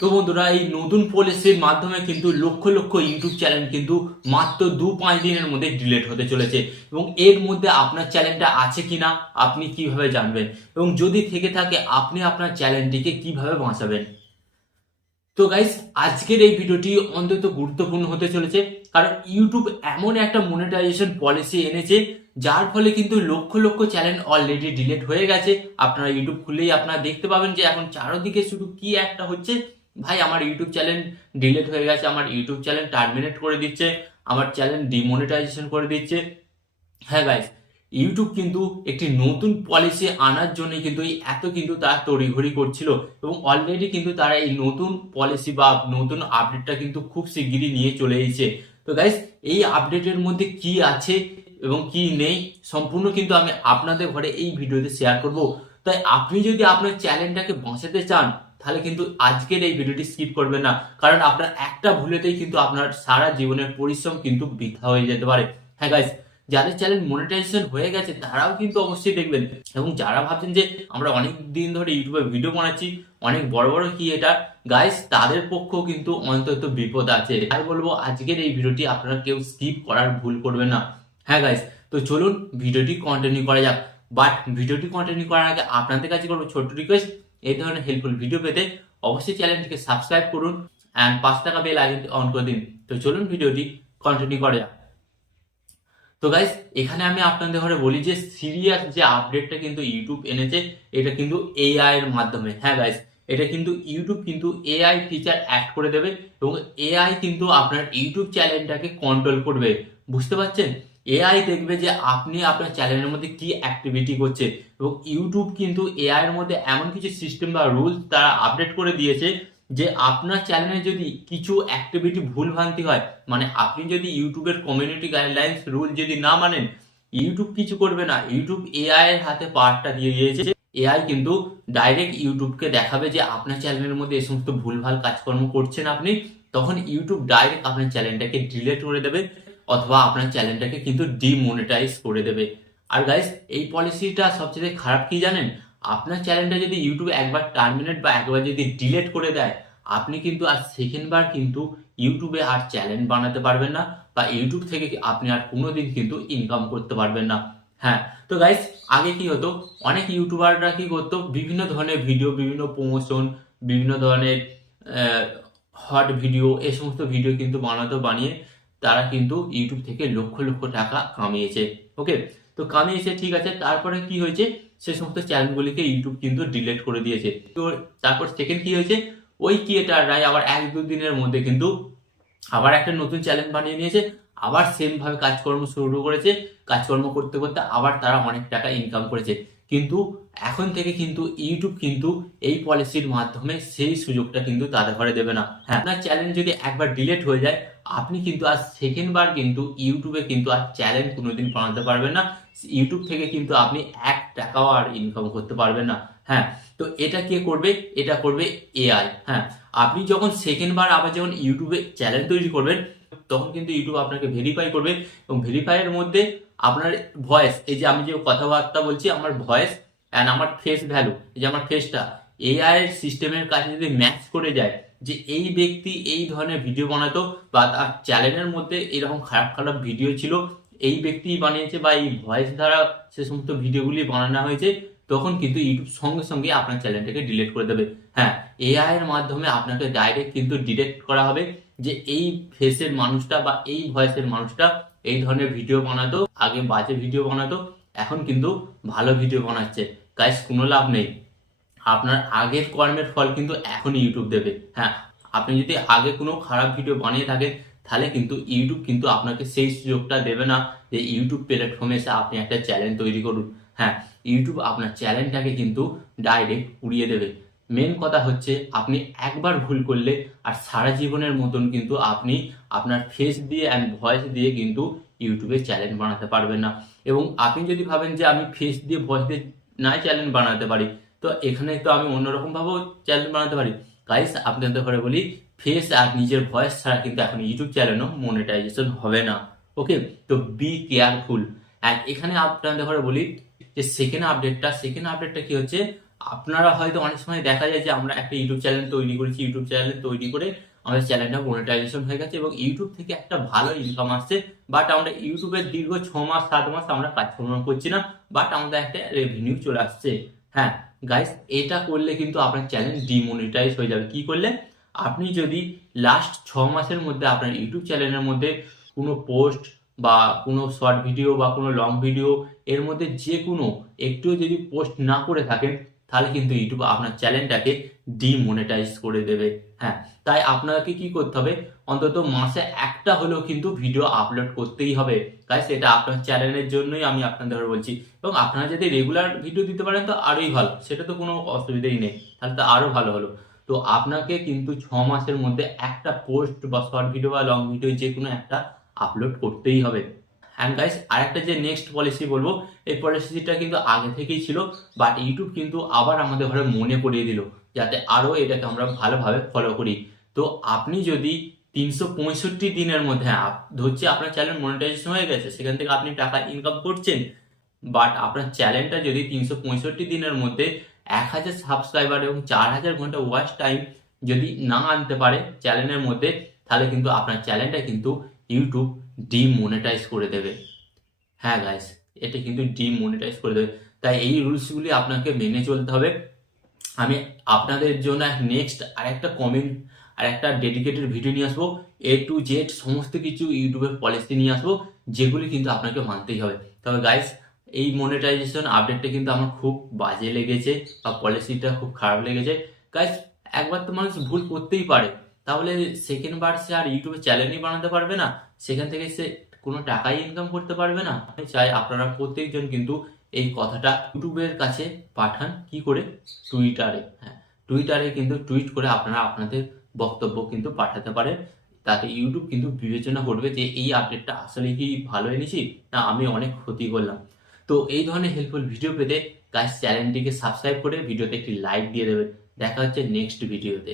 তো বন্ধুরা, এই নতুন পলিসির মাধ্যমে কিন্তু লক্ষ লক্ষ ইউটিউব চ্যানেল কিন্তু মাত্র 2-5 দিনের মধ্যে ডিলিট হতে চলেছে। এবং এর মধ্যে আপনার চ্যানেলটা আছে কিনা আপনি কিভাবে জানবেন, এবং যদি থেকে থাকে আপনি আপনার চ্যানেলটিকে কিভাবে বাঁচাবেন? তো গাইস, আজকের এই ভিডিওটি অন্তত গুরুত্বপূর্ণ হতে চলেছে, কারণ ইউটিউব এমন একটা মনিটাইজেশন পলিসি এনেছে যার ফলে কিন্তু lakh lakh channel already delete হয়ে গেছে। আপনারা ইউটিউব খুললেই আপনারা দেখতে পাবেন যে এখন চারদিকে শুধু কি একটা হচ্ছে, ভাই আমার ইউটিউব চ্যানেল ডিলিট হয়ে গেছে, আমার ইউটিউব চ্যানেল টার্মিনেট করে দিচ্ছে, আমার চ্যানেল ডিমনিটাইজেশন করে দিচ্ছে। হ্যাঁ গাইস, ইউটিউব কিন্তু একটি নতুন পলিসি আনার জন্য কিন্তু এত কিন্তু তারা তড়িঘড়ি করছিল, এবং অলরেডি কিন্তু তারা এই নতুন পলিসি বা নতুন আপডেটটা কিন্তু খুব শিগগিরই নিয়ে চলে এসেছে। তো গাইস, এই আপডেটের মধ্যে কি আছে এবং কি নেই সম্পূর্ণ কিন্তু আমি আপনাদের ঘরে এই ভিডিওতে শেয়ার করব। তাই আপনি যদি আপনার চ্যানেলটাকে বাঁচাতে চান তাহলে কিন্তু আজকের এই ভিডিওটি স্কিপ করবেন না, কারণ আপনার একটা ভুলেতেই কিন্তু আপনার সারা জীবনের পরিশ্রম কিন্তু বৃথা হয়ে যেতে পারে। হ্যাঁ গাইস, যাদের চ্যানেল মনিটাইজেশন হয়ে গেছে তারাও কিন্তু অবশ্যই দেখবেন, এবং যারা ভাবছেন যে আমরা অনেক দিন ধরে ইউটিউবে ভিডিও বানাচ্ছি, অনেক বড় বড় কি এটা, গাইস তাদের পক্ষেও কিন্তু অন্তত বিপদ আছে। তাই বলবো আজকের এই ভিডিওটি আপনারা কেউ স্কিপ করার ভুল করবেন না। হ্যাঁ গাইস, তো চলুন ভিডিওটি কন্টিনিউ করা যাক। বাট ভিডিওটি কন্টিনিউ করার আগে আপনাদের কাছে করবো ছোট্ট রিকোয়েস্ট, এই ধরনের হেল্পফুল ভিডিও পেতে অবশ্যই চ্যানেলটিকে সাবস্ক্রাইব করুন অ্যান্ড 5 টাকা বেল আইকনটি অন করে দিন। তো চলুন ভিডিওটি কন্টিনিউ করা যাক। তো গাইস, এখানে আমি আপনাদের ঘরে বলি যে সিরিয়াস যে আপডেটটা কিন্তু ইউটিউব এনেছে, এটা কিন্তু এআই এর মাধ্যমে। হ্যাঁ গাইস, এটা কিন্তু ইউটিউব কিন্তু এআই ফিচার অ্যাড করে দেবে, এবং এআই কিন্তু আপনার ইউটিউব চ্যানেলটাকে কন্ট্রোল করবে। বুঝতে পারছেন? এআই দেখবে যে আপনি আপনার চ্যানেলের মধ্যে কি অ্যাক্টিভিটি করছে, এবং ইউটিউব কিন্তু এআই এর মধ্যে এমন কিছু সিস্টেম বা রুলস তারা আপডেট করে দিয়েছে যে আপনার চ্যানেলে যদি কিছু অ্যাক্টিভিটি ভুলভ্রান্তি হয়, মানে আপনি যদি ইউটিউবের কমিউনিটি গাইডলাইন্স রুল যদি না মানেন, ইউটিউব কিছু করবে না। ইউটিউব এআই এর হাতে পাওয়ারটা দিয়ে দিয়েছে। এআই কিন্তু ডাইরেক্ট ইউটিউবকে দেখাবে যে আপনার চ্যানেলের মধ্যে এই সমস্ত ভুলভাল কাজকর্ম করছেন আপনি, তখন ইউটিউব ডাইরেক্ট আপনার চ্যানেলটাকে ডিলিট করে দেবে, অথবা আপনার চ্যানেলটাকে কিন্তু ডিমনিটাইজ করে দেবে। আর গাইস, এই পলিসিটা সবচেয়ে খারাপ কি জানেন? আপনার চ্যানেলটা যদি ইউটিউব একবার টার্মিনেট বা একবার যদি ডিলিট করে দেয়, আপনি কিন্তু আর সেকেন্ড বার কিন্তু ইউটিউবে আর চ্যানেল বানাতে পারবেন না, বা ইউটিউব থেকে আপনি আর কোনোদিন কিন্তু ইনকাম করতে পারবেন না। হ্যাঁ, তো গাইস, আগে কি হতো, অনেক ইউটিউবাররা কি করতো, বিভিন্ন ধরনের ভিডিও, বিভিন্ন প্রমোশন, বিভিন্ন ধরনের হট ভিডিও, এই সমস্ত ভিডিও কিন্তু বানাতো, বানিয়ে তারা কিন্তু ইউটিউব থেকে লক্ষ লক্ষ টাকা কামিয়েছে। ওকে, তো কামিয়েছে ঠিক আছে, তারপরে কি হয়েছে, সে সমস্ত চ্যানেলগুলিকে ইউটিউব কিন্তু ডিলিট করে দিয়েছে। তো তারপর সেকেন্ড কি হয়েছে, ওই ক্রিয়েটাররাই আবার 1-2 দিনের মধ্যে কিন্তু আবার একটা নতুন চ্যানেল বানিয়ে নিয়েছে, আবার সেম ভাবে কাজকর্ম শুরু করেছে, কাজকর্ম করতে করতে আবার তারা অনেক টাকা ইনকাম করেছে। কিন্তু এখন থেকে কিন্তু ইউটিউব কিন্তু এই পলিসির মাধ্যমে সেই সুযোগটা কিন্তু তাদের ঘরে দেবে না। হ্যাঁ, আপনার চ্যানেল যদি একবার ডিলিট হয়ে যায়, আপনি কিন্তু আর সেকেন্ড বার কিন্তু ইউটিউবে কিন্তু আর চ্যানেল কোনোদিন বানাতে পারবেন না। ইউটিউব থেকে কিন্তু আপনি 1 টাকাও আর ইনকাম করতে পারবেন না। হ্যাঁ, তো এটা কে করবে? এটা করবে এআই। হ্যাঁ, আপনি যখন সেকেন্ড বার আবার যখন ইউটিউবে চ্যানেল তৈরি করবেন, তখন কিন্তু ইউটিউব আপনাকে ভেরিফাই করবে, এবং ভেরিফাইয়ের মধ্যে আপনার ভয়েস, এই যে আমি যে কথাবার্তা বলছি, আমার ভয়েস অ্যান্ড আমার ফেস ভ্যালু, এই যে আমার ফেসটা এআই এর সিস্টেমের কাছে যদি ম্যাচ করে যায় যে এই ব্যক্তি এই ধরনের ভিডিও বানাতো, বা তার চ্যানেলের মধ্যে এরকম খারাপ খারাপ ভিডিও ছিল, এই ব্যক্তি বানিয়েছে বা এই ভয়েস দ্বারা সে সমস্ত ভিডিওগুলি বানানো হয়েছে, তখন কিন্তু ইউটিউব সঙ্গে সঙ্গে আপনার চ্যানেলটাকে ডিলিট করে দেবে। হ্যাঁ, এআই এর মাধ্যমে আপনাকে ডাইরেক্ট কিন্তু ডিটেক্ট করা হবে যে এই ফেসের মানুষটা বা এই ভয়েসের মানুষটা এই ধরনের ভিডিও বানাতো, আগে বাজে ভিডিও বানাতো, এখন কিন্তু ভালো ভিডিও বানাচ্ছে। গাইস, কোনো লাভ নেই, আপনার আগের কর্মের ফল কিন্তু এখন ইউটিউব দেবে। হ্যাঁ, আপনি যদি আগে কোনো খারাপ ভিডিও বানিয়ে থাকেন, তাহলে কিন্তু ইউটিউব কিন্তু আপনাকে সেই সুযোগটা দেবে না যে ইউটিউব প্ল্যাটফর্মে এসে আপনি একটা চ্যানেল তৈরি করুন। হ্যাঁ, ইউটিউব আপনার চ্যানেলটাকে কিন্তু ডাইরেক্ট উড়িয়ে দেবে। মেন কথা হচ্ছে, আপনি একবার ভুল করলে আর সারা জীবনের মতন কিন্তু আপনি আপনার ফেস দিয়ে অ্যান্ড ভয়েস দিয়ে কিন্তু ইউটিউবে চ্যানেল বানাতে পারবেন না। এবং আপনি যদি ভাবেন যে আমি ফেস দিয়ে ভয়েস দিয়ে নাই চ্যানেল বানাতে পারি, তো এখানে তো আমি অন্যরকম ভাবেও চ্যানেল বানাতে পারি। গাইস, আপনাদের ঘরে বলি, ফেস আর নিজের ভয়েস ছাড়া কিন্তু এখন ইউটিউব চ্যানেলও মনিটাইজেশন হবে না। ওকে, তো বি কেয়ারফুল। অ্যান্ড এখানে আপনাদের ঘরে বলি যে সেকেন্ড আপডেটটা কি হচ্ছে, আপনারা হয়তো অনেক সময় দেখা যায় যে আমরা একটা ইউটিউব চ্যানেল তৈরি করেছি, ইউটিউব চ্যানেল তৈরি করে আমাদের চ্যানেলটা মনিটাইজেশন হয়ে গেছে এবং ইউটিউব থেকে একটা ভালো ইনকাম আসছে, বাট আমরা ইউটিউবের দীর্ঘ 6 মাস 7 মাস আমরা কাজকর্ম করছি না, বাট আমাদের একটা রেভিনিউ চলে আসছে। হ্যাঁ গাইস, এটা করলে কিন্তু আপনার চ্যানেল ডিমনিটাইজ হয়ে যাবে। কি করলে? আপনি যদি লাস্ট 6 মাসের মধ্যে আপনার ইউটিউব চ্যানেলের মধ্যে কোনো পোস্ট বা কোনো শর্ট ভিডিও বা কোনো লং ভিডিও এর মধ্যে যে কোনো একটুও যদি পোস্ট না করে থাকেন, তাহলে কিন্তু ইউটিউব আপনার চ্যানেলটাকে ডিমনিটাইজ করে দেবে। হ্যাঁ, তাই আপনাকে কি করতে হবে? অন্তত মাসে একটা হলেও কিন্তু ভিডিও আপলোড করতেই হবে। গাইস, এটা আপনার চ্যানেলের জন্যই আমি আপনাদের বলছি। এবং আপনারা যদি রেগুলার ভিডিও দিতে পারেন তো আরোই ভালো, সেটা তো কোনো অসুবিধাই নেই, তাহলে তো আরো ভালো হলো। তো আপনাকে কিন্তু 6 মাসের মধ্যে একটা পোস্ট বা শর্ট ভিডিও বা লং ভিডিও যে কোনো একটা আপলোড করতেই হবে। অ্যান্ড গাইস, আরেকটা যে নেক্সট পলিসি বলবো, এই পলিসিটা কিন্তু আগে থেকেই ছিল, বাট ইউটিউব কিন্তু আবার আমাদের ঘরে মনে করিয়ে দিল যাতে আরো এটাকে আমরা ভালোভাবে ফলো করি। তো আপনি যদি 365 দিনের মধ্যে, ধরছি আপনার চ্যানেল মনিটাইজেশন হয়ে গেছে, সেখান থেকে আপনি টাকা ইনকাম করছেন, বাট আপনার চ্যানেলটা যদি 365 দিনের মধ্যে 1000 সাবস্ক্রাইবার এবং 4000 ঘন্টা ওয়াচ টাইম যদি না আনতে পারে চ্যানেলের মধ্যে, তাহলে কিন্তু আপনার চ্যানেলটা কিন্তু ইউটিউব ডিমনিটাইজ করে দেবে। হ্যাঁ গাইস, এটা কিন্তু ডিমনিটাইজ করে দেবে। তাই এই রুলসগুলি আপনাকে মেনে চলতে হবে। আমি আপনাদের জন্য নেক্সট আরেকটা কমেন্ট আর একটা ডেডিকেটেড ভিডিও নিয়ে আসবো, A to Z সমস্ত কিছু ইউটিউবের পলিসি নিয়ে আসবো, যেগুলি কিন্তু আপনাকে মানতেই হবে। তবে গাইস, এই মনিটাইজেশন আপডেটটা কিন্তু আমার খুব বাজে লেগেছে বা পলিসিটা খুব খারাপ লেগেছে। গাইস, একবার তো মানুষ ভুল করতেই পারে, তাহলে সেকেন্ড বার সে আর ইউটিউবে চ্যানেলই বানাতে পারবে না, সেখান থেকে সে কোনো টাকাই ইনকাম করতে পারবে না। আমি চাই আপনারা প্রত্যেকজন কিন্তু এই কথাটা ইউটিউবের কাছে পাঠান। কি করে? টুইটারে। হ্যাঁ, টুইটারে কিন্তু টুইট করে আপনারা আপনাদের বক্তব্য কিন্তু পাঠাতে পারেন। তাতে ইউটিউব কিন্তু বিবেচনা করবে যে এই আপডেটটা আসলে কি ভালো এনেছি না আমি অনেক ক্ষতি করলাম। তো এই ধরনের হেল্পফুল ভিডিও পেতে গাইস চ্যানেলটিকে সাবস্ক্রাইব করে ভিডিওতে একটি লাইক দিয়ে দেবেন। দেখা হচ্ছে নেক্সট ভিডিওতে।